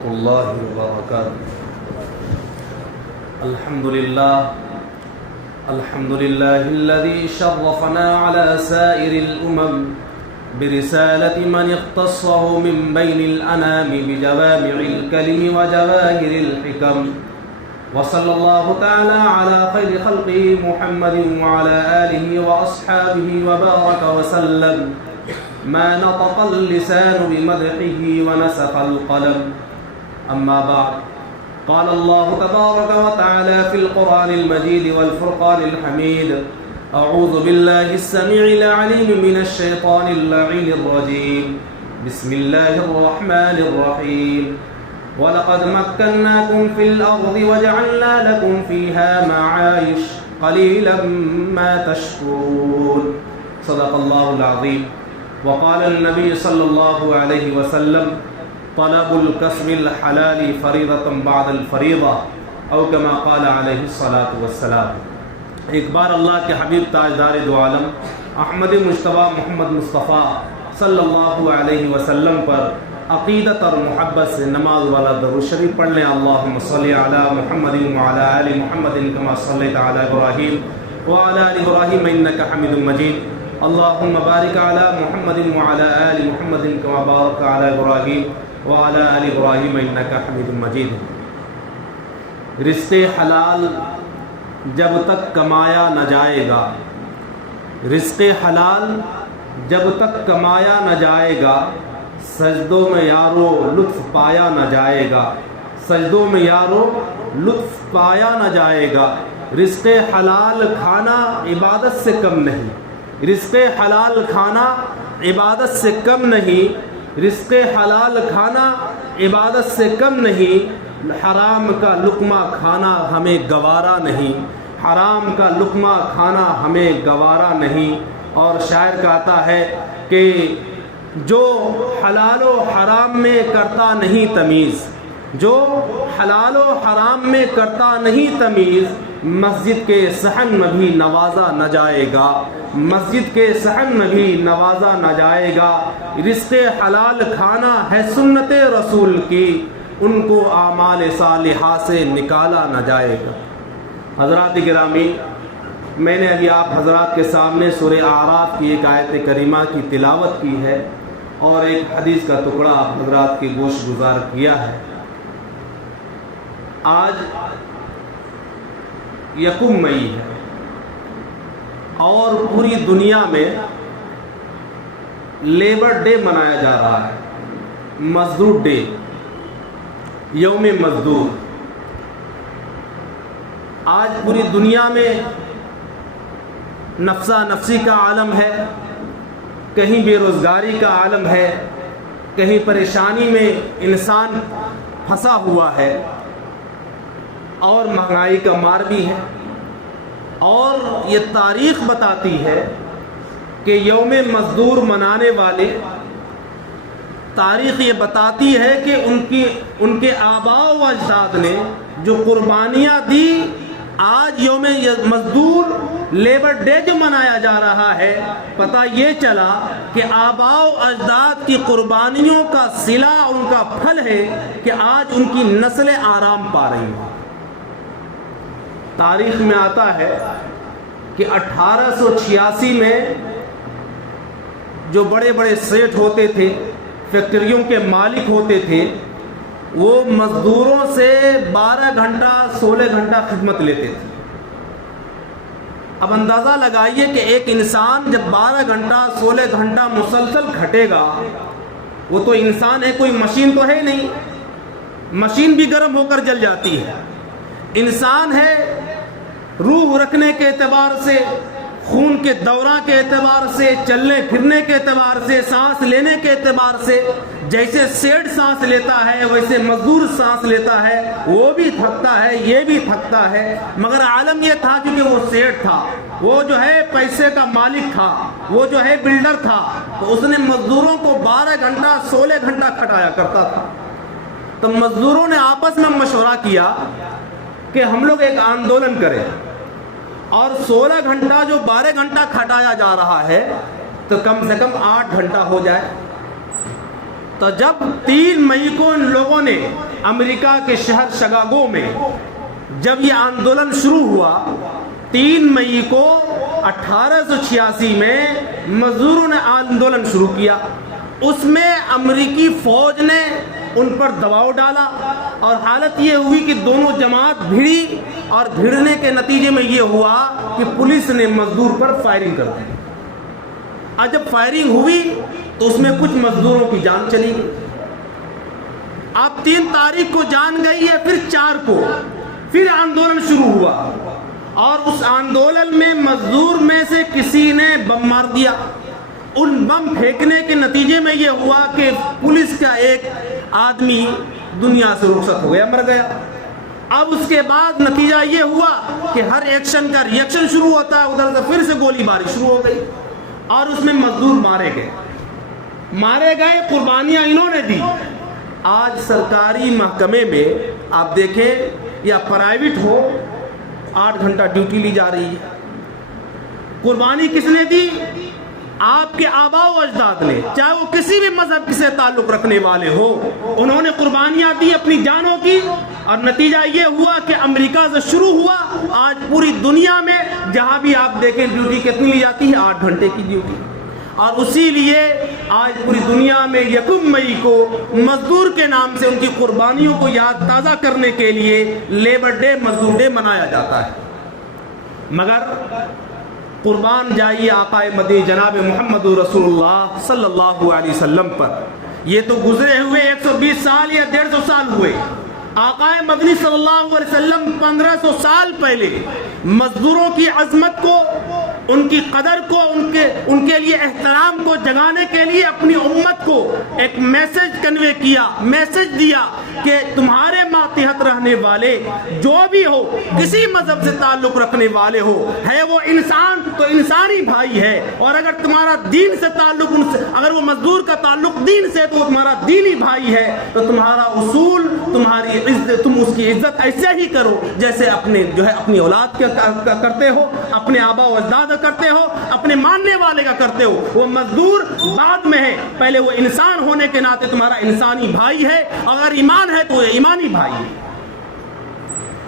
الله وبركاته. الحمد لله الذي شرفنا على سائر الأمم برسالة من اختصه من بين الأنام بجوامع الكلم وجواهر الحكم، وصلى الله تعالى على خير خلقه محمد وعلى آله وأصحابه وبارك وسلم. ما نطق اللسان بمدحه ونسخ القلم. أما بعد، قال الله تبارك وتعالى في القرآن المجيد والفرقان الحميد: أعوذ بالله السميع العليم من الشيطان اللعين الرجيم. بسم الله الرحمن الرحيم. وَلَقَدْ مَكَّنَّاكُمْ فِي الْأَرْضِ وَجَعَلْنَا لَكُمْ فِيهَا مَعَايِشَ قَلِيلًا مَا تَشْكُرُونَ. صدق الله العظيم. وقال النبي صلی اللہ علیہ وسلم: طلب الکسب الحلال فریضۃ بعد الفریضہ، او کما قال علیہ الصلاۃ والسلام. ایک بار اللہ کے حبیب تاجدار دو عالم احمد مجتبیٰ محمد مصطفیٰ صلی اللہ علیہ وسلم پر عقیدت اور محبت سے نماز والا درود شریف پڑھ لیں. اللہم صلی علی محمد وعلی آل محمد کما صلیت علی ابراہیم وعلی آل ابراہیم انک حمید مجید. اللہم بارک علی محمد وعلی آل محمد کما بارکت علی ابراہیم وعلی آل ابراہیم انک حمید مجید. رزق حلال جب تک کمایا نہ جائے گا، رزق حلال جب تک کمایا نہ جائے گا، سجدوں میں یارو لطف پایا نہ جائے گا، سجدوں میں یارو لطف پایا نہ جائے گا. رزق حلال کھانا عبادت سے کم نہیں، رزق حلال کھانا عبادت سے کم نہیں، رزق حلال کھانا عبادت سے کم نہیں. حرام کا لقمہ کھانا ہمیں گوارا نہیں، حرام کا لقمہ کھانا ہمیں گوارا نہیں. اور شاعر کہتا ہے کہ جو حلال و حرام میں کرتا نہیں تمیز، جو حلال و حرام میں کرتا نہیں تمیز، مسجد کے صحن میں بھی نوازا نہ جائے گا، مسجد کے صحن میں بھی نوازا نہ جائے گا. رزق حلال کھانا ہے سنت رسول کی، ان کو اعمال صالحہ سے نکالا نہ جائے گا. حضرات گرامی، میں نے ابھی آپ حضرات کے سامنے سورہ اعراف کی ایک آیت کریمہ کی تلاوت کی ہے اور ایک حدیث کا ٹکڑا آپ حضرات کے گوش گزار کیا ہے. آج یکم مئی ہے اور پوری دنیا میں لیبر ڈے منایا جا رہا ہے، مزدور ڈے، یوم مزدور. آج پوری دنیا میں نفسا نفسی کا عالم ہے، کہیں بے روزگاری کا عالم ہے، کہیں پریشانی میں انسان پھنسا ہوا ہے اور مہنگائی کا مار بھی ہے. اور یہ تاریخ بتاتی ہے کہ یوم مزدور منانے والے، تاریخ یہ بتاتی ہے کہ ان کے آباء و اجداد نے جو قربانیاں دی، آج یوم مزدور لیبر ڈے جو منایا جا رہا ہے، پتہ یہ چلا کہ آباء و اجداد کی قربانیوں کا صلہ، ان کا پھل ہے کہ آج ان کی نسلیں آرام پا رہی ہیں. تاریخ میں آتا ہے کہ 1886 میں جو بڑے بڑے سیٹھ ہوتے تھے، فیکٹریوں کے مالک ہوتے تھے، وہ مزدوروں سے 12 گھنٹہ 16 گھنٹہ خدمت لیتے تھے. اب اندازہ لگائیے کہ ایک انسان جب 12 گھنٹہ 16 گھنٹہ مسلسل کھٹے گا، وہ تو انسان ہے، کوئی مشین تو ہے نہیں، مشین بھی گرم ہو کر جل جاتی ہے. انسان ہے، روح رکھنے کے اعتبار سے، خون کے دورہ کے اعتبار سے، چلنے پھرنے کے اعتبار سے، سانس لینے کے اعتبار سے، جیسے سیٹ سانس لیتا ہے ویسے مزدور سانس لیتا ہے. وہ بھی تھکتا ہے، یہ بھی تھکتا ہے. مگر عالم یہ تھا کیونکہ وہ سیٹ تھا، وہ جو ہے پیسے کا مالک تھا، وہ جو ہے بلڈر تھا، تو اس نے مزدوروں کو 12 گھنٹہ 16 گھنٹہ کھٹایا کرتا تھا. تو مزدوروں نے آپس میں مشورہ کیا کہ ہم لوگ ایک آندولن کریں اور 16 گھنٹہ جو 12 گھنٹہ کھٹایا جا رہا ہے تو کم سے کم 8 گھنٹہ ہو جائے. تو جب 3 مئی کو ان لوگوں نے امریکہ کے شہر شکاگو میں جب یہ آندولن شروع ہوا، 3 مئی کو 1886 میں مزدوروں نے آندولن شروع کیا، اس میں امریکی فوج نے ان پر دباؤ ڈالا اور حالت یہ ہوئی کہ دونوں جماعت بھیڑی، اور بھیڑنے کے نتیجے میں یہ ہوا کہ پولیس نے مزدور پر فائرنگ کر دی۔ اور جب فائرنگ ہوئی تو اس میں کچھ مزدوروں کی جان چلی گئی۔ اب 3 تاریخ کو جان گئی ہے، پھر 4 کو پھر آندولن شروع ہوا، اور اس آندولن میں مزدور میں سے کسی نے بم مار دیا۔ ان بم پھینکنے کے نتیجے میں یہ ہوا کہ پولیس کا ایک آدمی دنیا سے رخصت ہو گیا، مر گیا۔ اب اس کے بعد نتیجہ یہ ہوا کہ ہر ایکشن کا ریئیکشن شروع ہوتا ہے، ادھر سے پھر سے گولی باری شروع ہو گئی، اور اس میں مزدور مارے گئے، قربانیاں انہوں نے دی۔ آج سرکاری محکمے میں آپ دیکھیں یا پرائیویٹ ہو، 8 گھنٹہ ڈیوٹی لی جا رہی ہے۔ قربانی کس نے دی؟ آپ کے آباء و اجداد نے، چاہے وہ کسی بھی مذہب سے تعلق رکھنے والے ہو، انہوں نے قربانیاں دی اپنی جانوں کی، اور نتیجہ یہ ہوا کہ امریکہ سے شروع ہوا، آج پوری دنیا میں جہاں بھی آپ دیکھیں ڈیوٹی کتنی لی جاتی ہے، 8 گھنٹے کی ڈیوٹی۔ اور اسی لیے آج پوری دنیا میں 1 مئی کو مزدور کے نام سے ان کی قربانیوں کو یاد تازہ کرنے کے لیے لیبر ڈے، مزدور ڈے منایا جاتا ہے۔ مگر قربان جائیے آقا مدنی جناب محمد رسول اللہ صلی اللہ علیہ وسلم پر، یہ تو گزرے ہوئے 120 سال یا 150 سال ہوئے۔ آقا مدنی صلی اللہ علیہ وسلم 1500 سال پہلے مزدوروں کی عظمت کو، ان کی قدر کو، ان کے لیے احترام کو جگانے کے لیے اپنی امت کو ایک میسج کنوے کیا، میسج دیا کہ تمہارے ماتحت رہنے والے جو بھی ہو، کسی مذہب سے تعلق رکھنے والے ہو، ہے وہ انسان تو انسانی بھائی ہے، اور اگر تمہارا دین سے تعلق، اگر وہ مزدور کا تعلق دین سے تو وہ تمہارا دینی بھائی ہے، تو تمہارا اصول، تمہاری عزت، تم اس کی عزت ایسے ہی کرو جیسے اپنی اولاد کا کرتے ہو، اپنے آباء و اجداد کرتے ہو، اپنے ماننے والے کا کرتے ہو۔ وہ مزدور بعد میں ہے، پہلے وہ انسان ہونے کے ناطے تمہارا انسانی بھائی ہے، اگر ایمان ہے تو وہ ایمانی بھائی ہے۔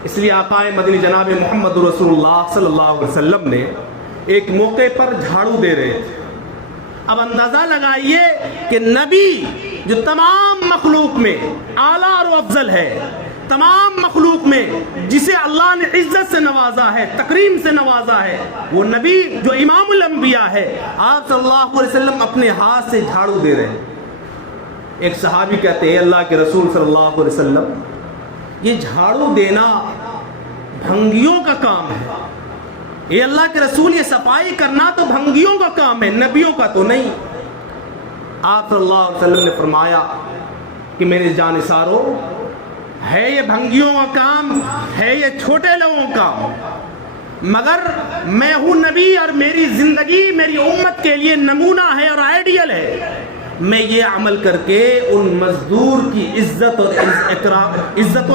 اس لیے آقا مدنی جناب محمد رسول اللہ صلی اللہ علیہ وسلم نے ایک موقع پر جھاڑو دے رہے تھے۔ اب اندازہ لگائیے کہ نبی جو تمام مخلوق میں اعلیٰ اور افضل ہے، تمام مخلوق میں جسے اللہ نے عزت سے نوازا ہے، تکریم سے نوازا ہے، وہ نبی جو امام الانبیاء ہے، آپ صلی اللہ علیہ وسلم اپنے ہاتھ سے جھاڑو دے رہے ہیں۔ ایک صحابی کہتے ہیں اللہ کے رسول صلی اللہ علیہ وسلم، یہ جھاڑو دینا بھنگیوں کا کام ہے، یہ اللہ کے رسول یہ صفائی کرنا تو بھنگیوں کا کام ہے، نبیوں کا تو نہیں۔ آپ صلی اللہ علیہ وسلم نے فرمایا کہ میرے جانثارو، ہے یہ بھنگیوں کا کام، ہے یہ چھوٹے لوگوں کا، مگر میں ہوں نبی، اور میری زندگی میری امت کے لیے نمونہ ہے اور آئیڈیل ہے۔ میں یہ عمل کر کے ان مزدور کی عزت و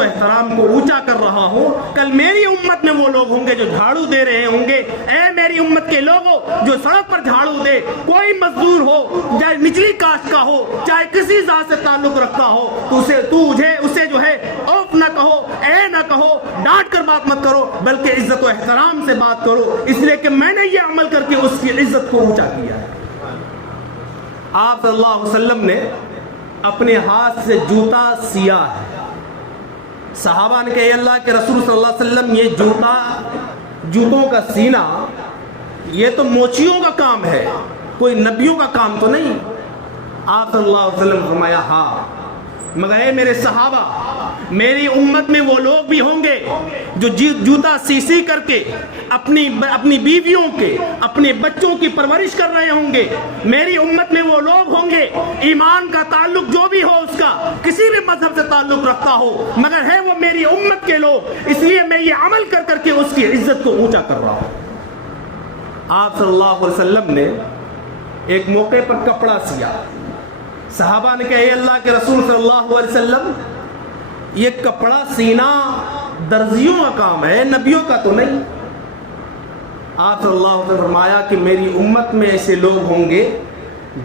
احترام کو اونچا کر رہا ہوں۔ کل میری امت میں وہ لوگ ہوں گے جو جھاڑو دے رہے ہوں گے۔ اے میری امت کے لوگوں جو سڑک پر جھاڑو دے، کوئی مزدور ہو، چاہے نچلی کاسٹ کا ہو، چاہے کسی ذات سے تعلق رکھتا ہو، تو اسے جو ہے اوف نہ کہو، اے نہ کہو، ڈانٹ کر بات مت کرو، بلکہ عزت و احترام سے بات کرو، اس لیے کہ میں نے یہ عمل کر کے اس کی عزت کو اونچا کیا ہے۔ آپ صلی اللہ علیہ وسلم نے اپنے ہاتھ سے جوتا سیا ہے۔ صحابہ نے کہا اللہ کے رسول صلی اللہ علیہ وسلم، یہ جوتوں کا سینا یہ تو موچیوں کا کام ہے، کوئی نبیوں کا کام تو نہیں۔ آپ صلی اللہ علیہ وسلم فرمایا ہاں، مگر اے میرے صحابہ، میری امت میں وہ لوگ بھی ہوں گے جو جوتا سی کر کے اپنی بیویوں کے، اپنے بچوں کی پرورش کر رہے ہوں گے۔ میری امت میں وہ لوگ ہوں گے، ایمان کا تعلق جو بھی ہو اس کا، کسی بھی مذہب سے تعلق رکھتا ہو، مگر ہے وہ میری امت کے لوگ، اس لیے میں یہ عمل کر کے اس کی عزت کو اونچا کر رہا ہوں۔ آپ صلی اللہ علیہ وسلم نے ایک موقع پر کپڑا سیا۔ صحابہ نے کہا اے اللہ کے رسول صلی اللہ علیہ وسلم، یہ کپڑا سینا درزیوں کا کام ہے، نبیوں کا تو نہیں۔ آپ صلی اللہ علیہ وسلم نے فرمایا کہ میری امت میں ایسے لوگ ہوں گے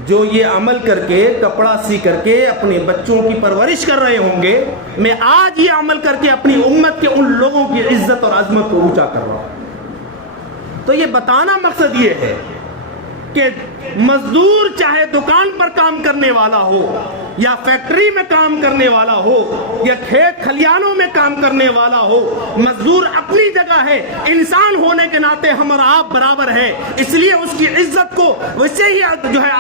جو یہ عمل کر کے کپڑا سی کر کے اپنے بچوں کی پرورش کر رہے ہوں گے، میں آج یہ عمل کر کے اپنی امت کے ان لوگوں کی عزت اور عظمت کو اونچا کر رہا ہوں۔ تو یہ بتانا مقصد یہ ہے کہ مزدور چاہے دکان پر کام کرنے والا ہو یا فیکٹری میں کام کرنے والا ہو یا کھیت کھلیانوں میں کام کرنے والا ہو، مزدور اپنی جگہ ہے، انسان ہونے کے ناطے ہم اور آپ برابر ہے، اس لیے اس کی عزت کو ویسے ہی جو ہے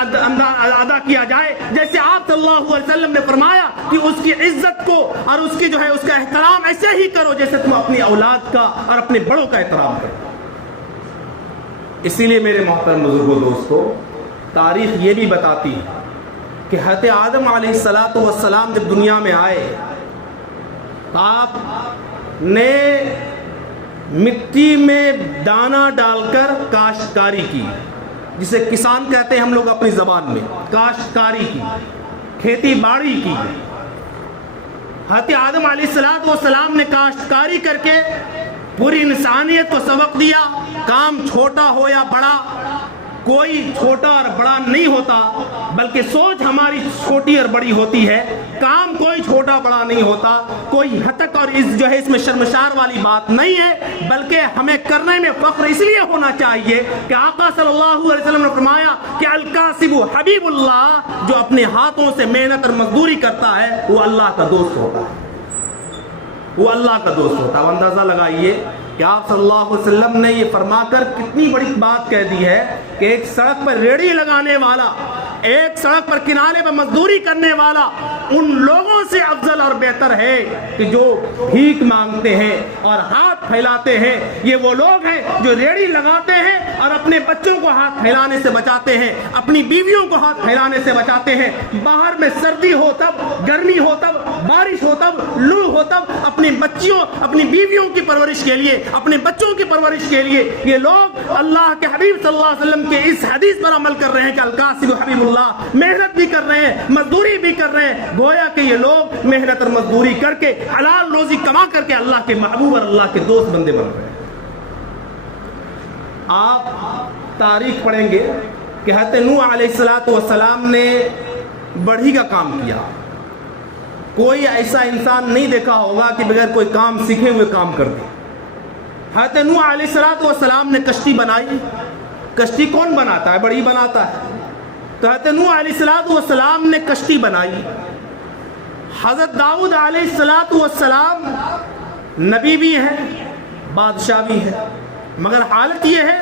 ادا کیا جائے جیسے آپ صلی اللہ علیہ وسلم نے فرمایا کہ اس کی عزت کو اور اس کی جو ہے اس کا احترام ایسے ہی کرو جیسے تم اپنی اولاد کا اور اپنے بڑوں کا احترام کرو۔ اسی لیے میرے محترم بزرگوں دوستو، تاریخ یہ بھی بتاتی ہے کہ حضرت آدم علیہ السلام جب دنیا میں آئے، آپ نے مٹی میں دانہ ڈال کر کاشتکاری کی، جسے کسان کہتے ہیں ہم لوگ اپنی زبان میں، کاشتکاری کی، کھیتی باڑی کی۔ حضرت آدم علیہ السلام نے کاشتکاری کر کے پوری انسانیت کو سبق دیا، کام چھوٹا ہو یا بڑا، کوئی چھوٹا اور بڑا نہیں ہوتا، بلکہ سوچ ہماری چھوٹی اور بڑی ہوتی ہے، کام کوئی چھوٹا بڑا نہیں ہوتا، کوئی ہتک اور اس میں شرمشار والی بات نہیں ہے، بلکہ ہمیں کرنے میں فخر اس لیے ہونا چاہیے کہ آقا صلی اللہ علیہ وسلم نے فرمایا کہ الکاسب حبیب اللہ، جو اپنے ہاتھوں سے محنت اور مزدوری کرتا ہے وہ اللہ کا دوست ہوتا ہے، وہ اللہ کا دوست ہوتا ہے۔ اندازہ لگائیے کہ آپ صلی اللہ علیہ وسلم نے یہ فرما کر کتنی بڑی بات کہہ دی ہے کہ ایک سڑک پر ریڑھی لگانے والا، ایک سڑک پر کنارے پر مزدوری کرنے والا ان لوگوں سے افضل اور بہتر ہے کہ جو بھیک مانگتے ہیں اور ہاتھ پھیلاتے ہیں۔ یہ وہ لوگ ہیں جو ریڑھی لگاتے ہیں اور اپنے بچوں کو ہاتھ پھیلانے سے بچاتے ہیں، اپنی بیویوں کو ہاتھ پھیلانے سے بچاتے ہیں، باہر میں سردی ہو تب، گرمی ہو تب، بارش ہو تب، لو ہو تب، اپنی بچیوں اپنی بیویوں کی پرورش کے لیے، اپنے بچوں کی پرورش کے لیے یہ لوگ اللہ کے حبیب صلی اللہ علیہ وسلم کے اس حدیث پر عمل کر رہے ہیں کہ الکاسب حبیب اللہ، محنت بھی کر رہے ہیں، مزدوری بھی کر رہے ہیں، گویا کہ یہ لوگ محنت اور مزدوری کر کے حلال روزی کما کر کے اللہ کے محبوب اور اللہ کے دوست بندے بن رہے ہیں۔ آپ تاریخ پڑھیں گے کہ حضرت نوح علیہ السلام نے بڑھی کا کام کیا۔ کوئی ایسا انسان نہیں دیکھا ہوگا کہ بغیر کوئی کام سیکھے ہوئے کام کر دے۔ حضرت نوح علیہ السلام نے کشتی بنائی۔ کشتی کون بناتا ہے؟ بڑی بناتا ہے۔ تو حضرت نوح علیہ السلام نے کشتی بنائی۔ حضرت داؤد علیہ السلام نبی بھی ہے، بادشاہ بھی ہے، مگر حالت یہ ہے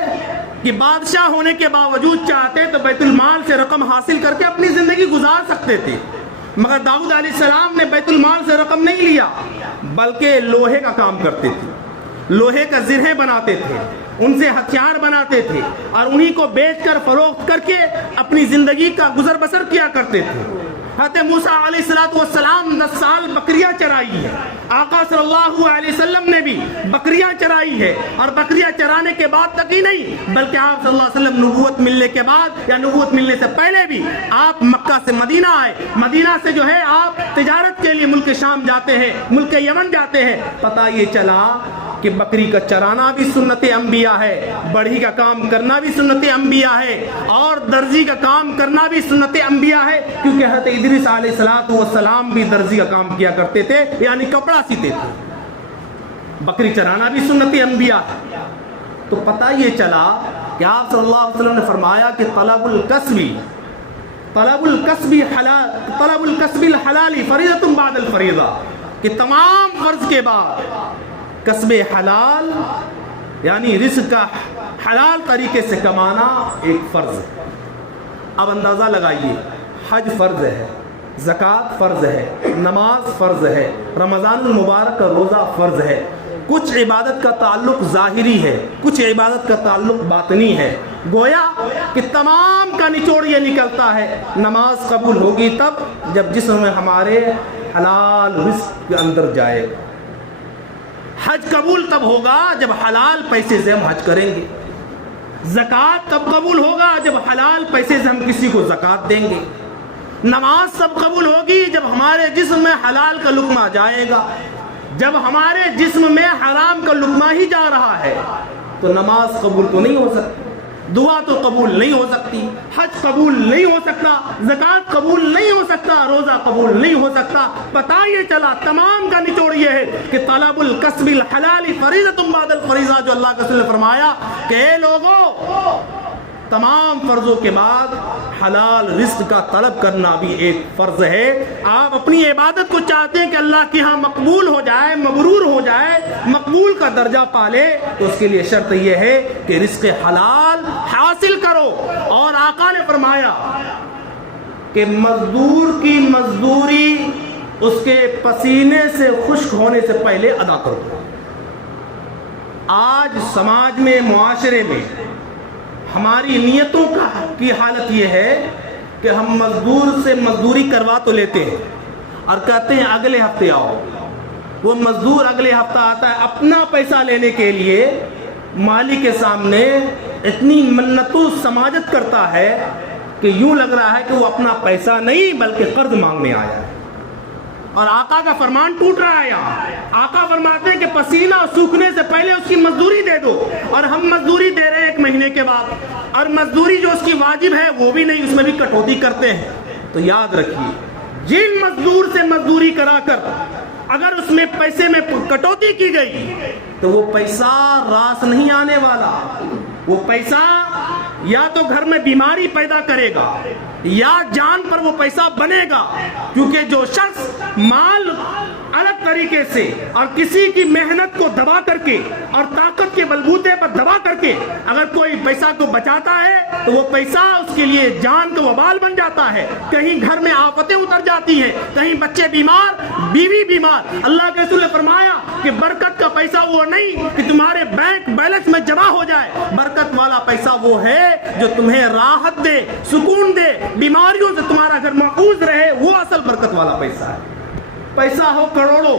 کہ بادشاہ ہونے کے باوجود چاہتے تو بیت المال سے رقم حاصل کر کے اپنی زندگی گزار سکتے تھے، مگر داؤد علیہ السلام نے بیت المال سے رقم نہیں لیا، بلکہ لوہے کا کام کرتے تھے، لوہے کا زرہیں بناتے تھے، ان سے ہتھیار بناتے تھے اور انہی کو بیچ کر فروخت کر کے اپنی زندگی کا گزر بسر کیا کرتے تھے۔ حضرت موسیٰ علیہ السلام 10 سال بکریاں چرائی ہے۔ آقا صلی اللہ علیہ وسلم نے بھی بکریاں چرائی ہے، اور بکریاں چرانے کے بعد تک ہی نہیں بلکہ آپ صلی اللہ علیہ وسلم نبوت ملنے کے بعد یا نبوت ملنے سے پہلے بھی آپ مکہ سے مدینہ آئے، مدینہ سے جو ہے آپ تجارت کے لیے ملک شام جاتے ہیں، ملک یمن جاتے ہیں۔ پتہ یہ چلا کہ بکری کا چرانا بھی سنت انبیاء ہے، بڑھی کا کام کرنا بھی سنت انبیاء ہے، اور درزی کا کام کرنا بھی سنت انبیاء ہے، کیونکہ حضرت ادریس علیہ السلام بھی درزی کا کام کیا کرتے تھے، یعنی کپڑا سیتے تھے۔ بکری چرانا بھی سنت انبیاء ہے۔ تو پتہ یہ چلا کہ آپ صلی اللہ علیہ وسلم نے فرمایا کہ طلب الکسب الحلال فریضۃ بعد الفریضہ، کہ تمام فرض کے بعد کسب حلال یعنی رزق کا حلال طریقے سے کمانا ایک فرض ہے۔ اب اندازہ لگائیے، حج فرض ہے، زکوٰۃ فرض ہے، نماز فرض ہے، رمضان المبارک کا روزہ فرض ہے، کچھ عبادت کا تعلق ظاہری ہے، کچھ عبادت کا تعلق باطنی ہے۔ گویا کہ تمام کا نچوڑ یہ نکلتا ہے، نماز قبول ہوگی تب جب جسم میں ہمارے حلال رزق کے اندر جائے گا، حج قبول تب ہوگا جب حلال پیسے سے ہم حج کریں گے، زکوٰۃ تب قبول ہوگا جب حلال پیسے سے ہم کسی کو زکوٰۃ دیں گے، نماز تب قبول ہوگی جب ہمارے جسم میں حلال کا لقمہ جائے گا۔ جب ہمارے جسم میں حرام کا لقمہ ہی جا رہا ہے تو نماز قبول تو نہیں ہو سکتی۔ دعا تو قبول نہیں ہو سکتی، حج قبول نہیں ہو سکتا، زکوٰۃ قبول نہیں ہو سکتا، روزہ قبول نہیں ہو سکتا۔ پتہ یہ چلا تمام کا نچوڑ یہ ہے کہ طلب الکسب الحلال فریضۃ بعد الفریضہ، جو اللہ کے رسول نے فرمایا کہ اے لوگوں، تمام فرضوں کے بعد حلال رزق کا طلب کرنا بھی ایک فرض ہے۔ آپ اپنی عبادت کو چاہتے ہیں کہ اللہ کے ہاں مقبول ہو جائے، مبرور ہو جائے، مقبول کا درجہ پالے، تو اس کے لیے شرط یہ ہے کہ رزق حلال حاصل کرو۔ اور آقا نے فرمایا کہ مزدور کی مزدوری اس کے پسینے سے خشک ہونے سے پہلے ادا کرو۔ آج سماج میں، معاشرے میں ہماری نیتوں کی حالت یہ ہے کہ ہم مزدور سے مزدوری کروا تو لیتے ہیں اور کہتے ہیں اگلے ہفتے آؤ۔ وہ مزدور اگلے ہفتہ آتا ہے اپنا پیسہ لینے کے لیے، مالک کے سامنے اتنی منت و سماجت کرتا ہے کہ یوں لگ رہا ہے کہ وہ اپنا پیسہ نہیں بلکہ قرض مانگنے آیا ہے، اور آقا کا فرمان ٹوٹ رہا ہے یہاں۔ آقا فرماتے ہیں کہ پسینہ سوکھنے سے پہلے اس کی مزدوری دے دو، اور ہم مزدوری دے رہے ہیں 1 مہینے کے بعد، اور مزدوری جو اس کی واجب ہے وہ بھی نہیں، اس میں بھی کٹوتی کرتے ہیں۔ تو یاد رکھیے، جن مزدور سے مزدوری کرا کر اگر اس میں پیسے میں کٹوتی کی گئی تو وہ پیسہ راس نہیں آنے والا، وہ پیسہ یا تو گھر میں بیماری پیدا کرے گا یا جان پر وہ پیسہ بنے گا، کیونکہ جو شخص مال الگ طریقے سے اور کسی کی محنت کو دبا کر کے اور طاقت کے بلبوتے پر دبا کر کے اگر کوئی پیسہ کو بچاتا ہے تو وہ پیسہ اس کے لیے جان کا وبال بن جاتا ہے۔ کہیں گھر میں آفتیں اتر جاتی ہیں، کہیں بچے بیمار، بیوی بیمار۔ اللہ کے رسول نے فرمایا کہ برکت کا پیسہ وہ نہیں کہ تمہارے بینک بیلنس میں جمع ہو جائے، برکت والا پیسہ وہ ہے جو تمہیں راحت دے، سکون دے، بیماریوں سے تمہارا گھر محفوظ رہے، وہ اصل برکت والا پیسہ ہے۔ پیسہ ہو کروڑوں،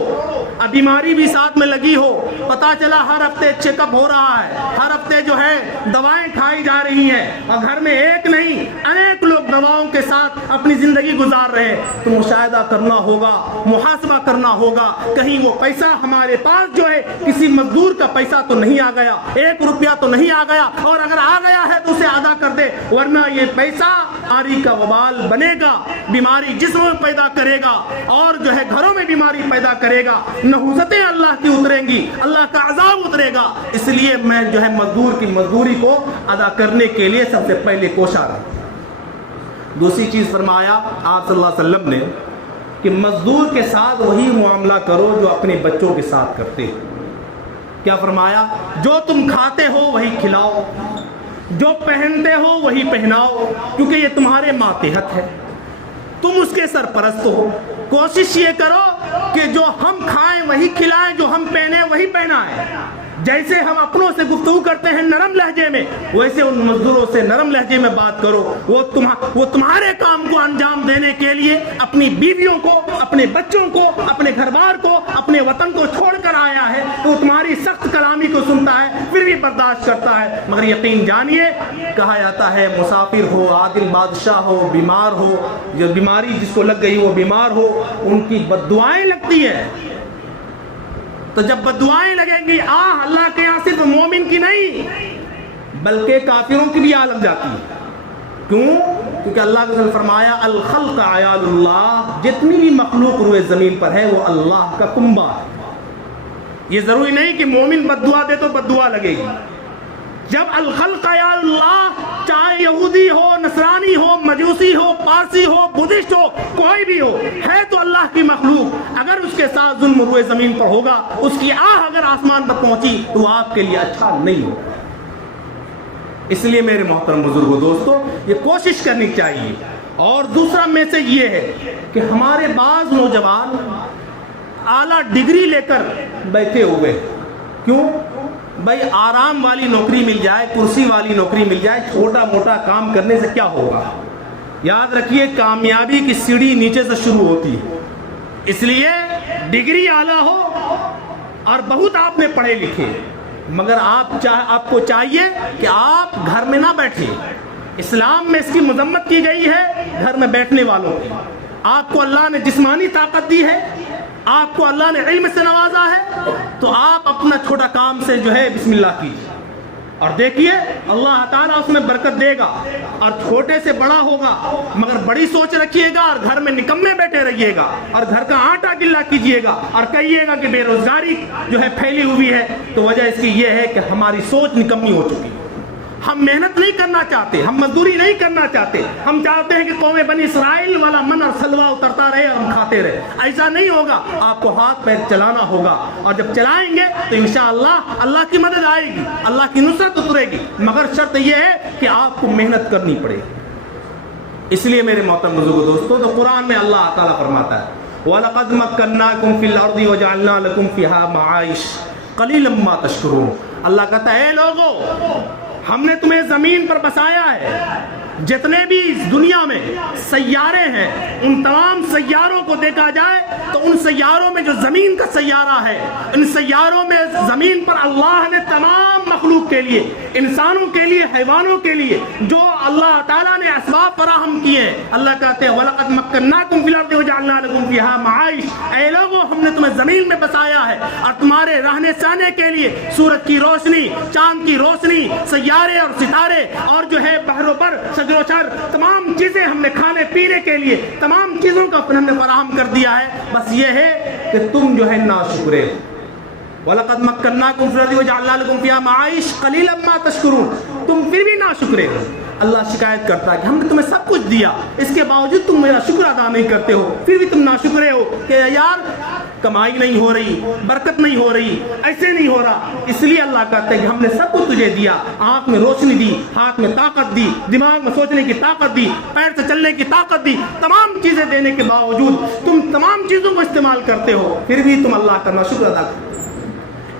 اب بیماری بھی ساتھ میں لگی ہو، پتا چلا ہر ہفتے چیک اپ ہو رہا ہے، ہر ہفتے جو ہے دوائیں کھائی جا رہی ہیں، اور گھر میں ایک نہیں انیک لوگ دواؤں کے ساتھ اپنی زندگی گزار رہے ہیں، تو مشاہدہ کرنا ہوگا، محاسبہ کرنا ہوگا، کہیں وہ پیسہ ہمارے پاس جو ہے کسی مزدور کا پیسہ تو نہیں آ گیا، 1 روپیہ تو نہیں آ گیا، اور اگر آ گیا ہے تو اسے ادا کر دے، ورنہ یہ پیسہ بیماری کا وبال بنے گا، بیماری جسم میں پیدا کرے گا، اور جو ہے گھروں میں بیماری پیدا کرے گا، نحوستیں اللہ کی اتریں گی، اللہ کا عذاب اترے گا۔ اس لیے میں جو ہے مزدور کی مزدوری کو ادا کرنے کے لیے سب سے پہلے کوشاں رہا۔ دوسری چیز فرمایا آپ صلی اللہ علیہ وسلم نے کہ مزدور کے ساتھ وہی معاملہ کرو جو اپنے بچوں کے ساتھ کرتے ہو۔ کیا فرمایا؟ جو تم کھاتے ہو وہی کھلاؤ، جو پہنتے ہو وہی پہناؤ، کیونکہ یہ تمہارے ماتحت ہے، تم اس کے سرپرست ہو۔ کوشش یہ کرو کہ جو ہم کھائیں وہی کھلائیں، جو ہم پہنیں وہی پہنائیں۔ جیسے ہم اپنوں سے گفتگو کرتے ہیں نرم لہجے میں، ویسے ان مزدوروں سے نرم لہجے میں بات کرو۔ وہ تمہارے کام کو انجام دینے کے لیے اپنی بیویوں کو، اپنے بچوں کو، اپنے گھر بار کو، اپنے وطن کو چھوڑ کر آیا ہے، تو وہ تمہاری سخت کلامی کو سنتا ہے پھر بھی برداشت کرتا ہے، مگر یقین جانیے کہا جاتا ہے مسافر ہو، عادل بادشاہ ہو، بیمار ہو، جو بیماری جس کو لگ گئی وہ بیمار ہو، ان کی بد دعائیں لگتی ہیں۔ تو جب بددعائیں لگیں گی اللہ کے یہاں صرف مومن کی نہیں بلکہ کافروں کی بھی لگ جاتی ہے۔ کیوں؟ کیونکہ اللہ نے فرمایا الخلق عیال اللہ، جتنی بھی مخلوق روئے زمین پر ہے وہ اللہ کا کنبہ ہے۔ یہ ضروری نہیں کہ مومن بددعا دے تو بددعا لگے گی۔ جب الخلق عیال اللہ، چاہے یہودی ہو، نصرانی ہو، مجوسی ہو، پارسی ہو، بدھسٹ ہو، کوئی بھی ہو، ہے تو اللہ کی مخلوق، اگر اس کے ساتھ ظلم روئے زمین پر ہوگا، اس کی آہ اگر آسمان پر پہنچی تو آپ کے لیے اچھا نہیں ہوگا۔ اس لیے میرے محترم بزرگوں، دوستو، یہ کوشش کرنی چاہیے۔ اور دوسرا میسج یہ ہے کہ ہمارے بعض نوجوان اعلیٰ ڈگری لے کر بیٹھے ہوئے، کیوں؟ بھائی آرام والی نوکری مل جائے، کرسی والی نوکری مل جائے، چھوٹا موٹا کام کرنے سے کیا ہوگا؟ یاد رکھیے کامیابی کی سیڑھی نیچے سے شروع ہوتی ہے، اس لیے ڈگری اعلیٰ ہو اور بہت آپ نے پڑھے لکھے، مگر آپ کو چاہیے کہ آپ گھر میں نہ بیٹھیں۔ اسلام میں اس کی مذمت کی گئی ہے گھر میں بیٹھنے والوں کی۔ آپ کو اللہ نے جسمانی طاقت دی ہے، آپ کو اللہ نے علم سے نوازا ہے، تو آپ اپنا چھوٹا کام سے جو ہے بسم اللہ کیجیے۔ اور دیکھیے اللہ تعالیٰ اس میں برکت دے گا، اور چھوٹے سے بڑا ہوگا، مگر بڑی سوچ رکھیے گا اور گھر میں نکمے بیٹھے رہیے گا اور گھر کا آٹا گلا کیجیے گا اور کہیے گا کہ بے روزگاری جو ہے پھیلی ہوئی ہے، تو وجہ اس کی یہ ہے کہ ہماری سوچ نکمی ہو چکی ہے۔ ہم محنت نہیں کرنا چاہتے، ہم مزدوری نہیں کرنا چاہتے، ہم چاہتے ہیں کہ قوم بنی اسرائیل والا من اور سلوا اترتا رہے اور ہم کھاتے رہے۔ ایسا نہیں ہوگا، آپ کو ہاتھ پیر چلانا ہوگا، اور جب چلائیں گے تو انشاءاللہ اللہ کی مدد آئے گی، اللہ کی نصرت اترے گی، مگر شرط یہ ہے کہ آپ کو محنت کرنی پڑے گی۔ اس لیے میرے محترم بزرگوں دوستو، تو قرآن میں اللہ تعالیٰ فرماتا ہے وَلَقَدْ مَكَّنَّاكُمْ فِي الْأَرْضِ وَجَعَلْنَا لَكُمْ فِيهَا مَعَائِشَ قَلِيلًا مَا تَشْكُرُونَ۔ اللہ کہتا ہے اے لوگو، ہم نے تمہیں زمین پر بسایا ہے، جتنے بھی اس دنیا میں سیارے ہیں ان تمام سیاروں کو دیکھا جائے تو ان سیاروں میں جو زمین کا سیارہ ہے، ان سیاروں میں زمین پر اللہ نے تمام مخلوق کے لیے، انسانوں کے لیے، حیوانوں کے لیے جو اللہ تعالیٰ نے اسباب فراہم کیے ہیں، اللہ کہتے ہیں وَلَقَدْ مَكَّنَّاكُمْ فِي الْأَرْضِ وَجَعَلْنَا لَكُمْ فِيهَا مَعَائِشَ۔ اے لوگوں، ہم نے تمہیں زمین میں بسایا ہے اور تمہارے رہنے سہنے کے لیے سورج کی روشنی، چاند کی روشنی، سیارے اور ستارے اور جو ہے بحر و بر، شجر و شر، تمام چیزیں ہم نے کھانے پینے کے لیے تمام چیزوں کا ہم نے فراہم کر دیا ہے۔ بس یہ ہے کہ تم جو ہے ناشکرے ہو۔ وَلَقَدْ مَكَّنَّاكُمْ فِي الْأَرْضِ وَجَعَلْنَا لَكُمْ فِيهَا مَعَائِشَ قَلِيلًا مَا تَشْكُرُونَ۔ تم پھر بھی ناشکرے ہو۔ اللہ شکایت کرتا ہے کہ ہم نے تمہیں سب کچھ دیا، اس کے باوجود تم میرا شکر ادا نہیں کرتے ہو، پھر بھی تم ناشکرے ہو کہ یار کمائی نہیں ہو رہی، برکت نہیں ہو رہی، ایسے نہیں ہو رہا۔ اس لیے اللہ کہتا ہے کہ ہم نے سب کچھ تجھے دیا، آنکھ میں روشنی دی، ہاتھ میں طاقت دی، دماغ میں سوچنے کی طاقت دی، پیر سے چلنے کی طاقت دی، تمام چیزیں دینے کے باوجود تم تمام چیزوں کو استعمال کرتے ہو، پھر بھی تم اللہ کا ناشکر ادا کرتے ہو۔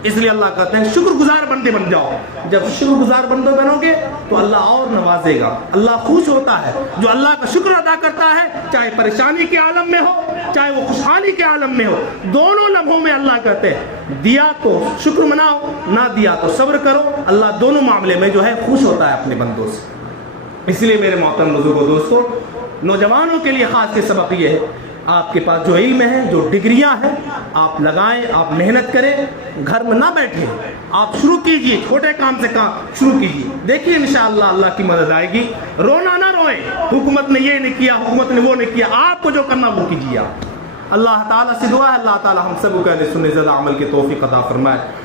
اس لیے اللہ کہتے ہیں شکر گزار بندے بن جاؤ۔ جب شکر گزار بندے بنو گے تو اللہ اور نوازے گا۔ اللہ خوش ہوتا ہے جو اللہ کا شکر ادا کرتا ہے، چاہے پریشانی کے عالم میں ہو چاہے وہ خوشحالی کے عالم میں ہو، دونوں لمحوں میں اللہ کہتے ہیں دیا تو شکر مناؤ، نہ دیا تو صبر کرو۔ اللہ دونوں معاملے میں جو ہے خوش ہوتا ہے اپنے بندوں سے۔ اس لیے میرے محترم بزرگوں دوستو، نوجوانوں کے لیے خاص کے سبق یہ ہے، آپ کے پاس جو علم ہے، جو ڈگریاں ہیں، آپ لگائیں، آپ محنت کریں، گھر میں نہ بیٹھیں، آپ شروع کیجئے، چھوٹے کام سے کام شروع کیجئے، دیکھیے انشاءاللہ اللہ کی مدد آئے گی۔ رونا نہ روئیں، حکومت نے یہ نہیں کیا، حکومت نے وہ نہیں کیا، آپ کو جو کرنا وہ کیجئے۔ اللہ تعالیٰ سے دعا ہے اللہ تعالیٰ ہم سب کو اہل سنت زیادہ عمل کی توفیق عطا فرمائے۔